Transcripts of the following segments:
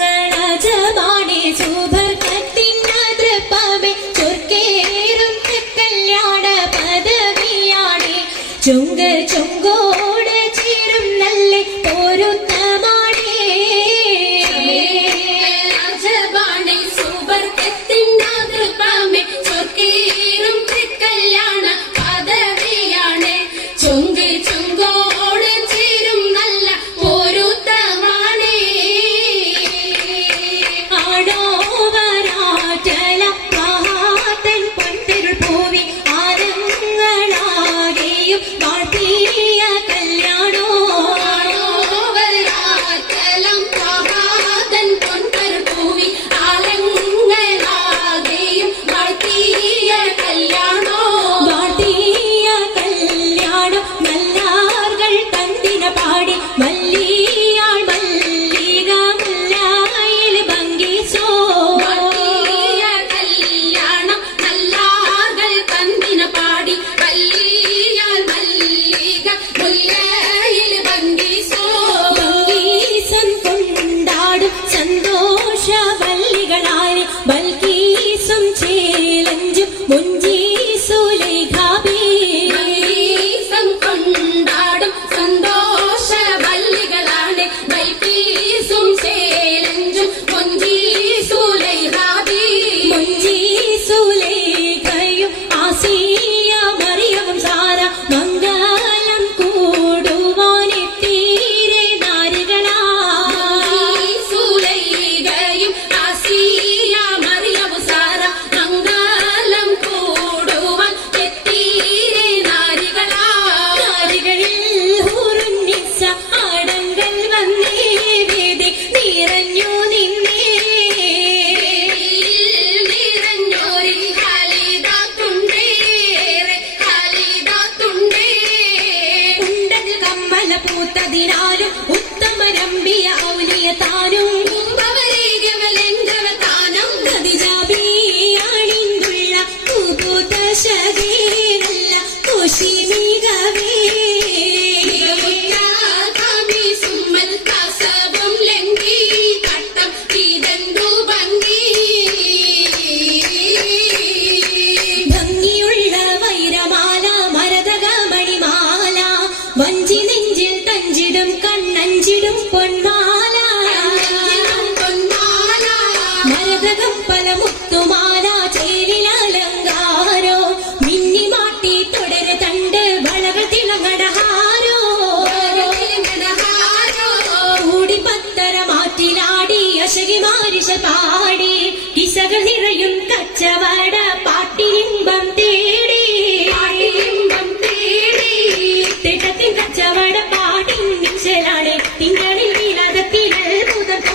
സമയങ്ങളജമാണേ സൂഭർക്കത്തിനതൃപ്പമേ ചൊർക്കേറും കല്യാണ പദവിയാണേ ചുങ്ക ചുങ്കോ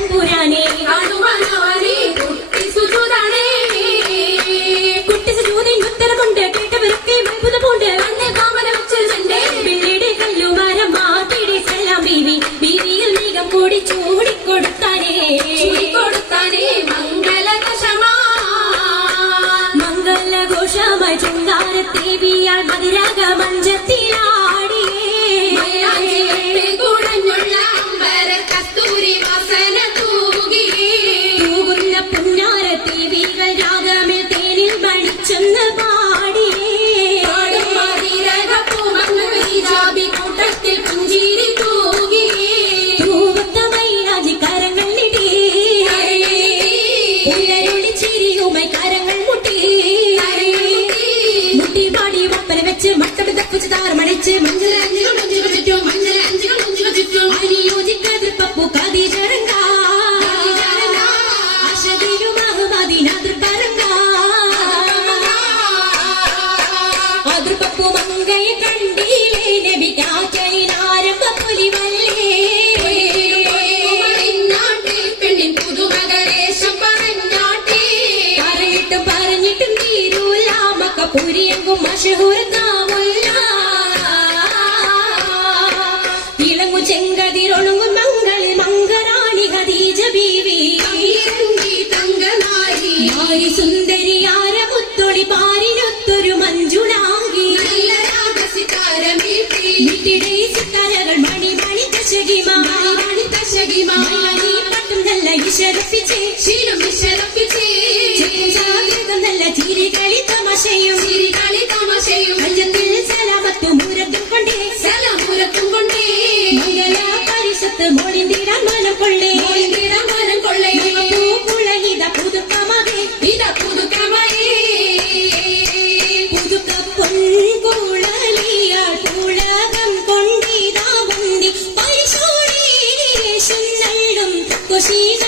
തമ്പുരാനെ பெற வச்சு மட்டமை தப்பிச்சு தவறு மடைச்சு மஞ்சள் அஞ்சுகள் மஞ்சள் சுற்றும் மஞ்சள் அஞ்சுகள் மஞ்சள் சுற்றும் யோசிக்காது பப்பு காதி சடங்க മക്കപ്പുരിയെങ്കും മഷഹൂരത്താമുല്ല ഇളങ്ങു ചെങ്കതിരൊളുങ്ങും മംഗളി മംഗറാണി ഖദീജ ബീവി. നാരി സുന്ദരിയാര മുത്തൊളി പാരിനൊത്തൊരു മഞ്ജുളാകി. വീട്ടിടെ സിത്താരകൾ മണി മണി കശകിമാ പട്ടും നല്ല ഇശരപ്പിച്ചേ. ശീലം വിശലപ്പിച്ചേ നല്ല ചിരികളി തമശയും. ചിരികളി 我是一只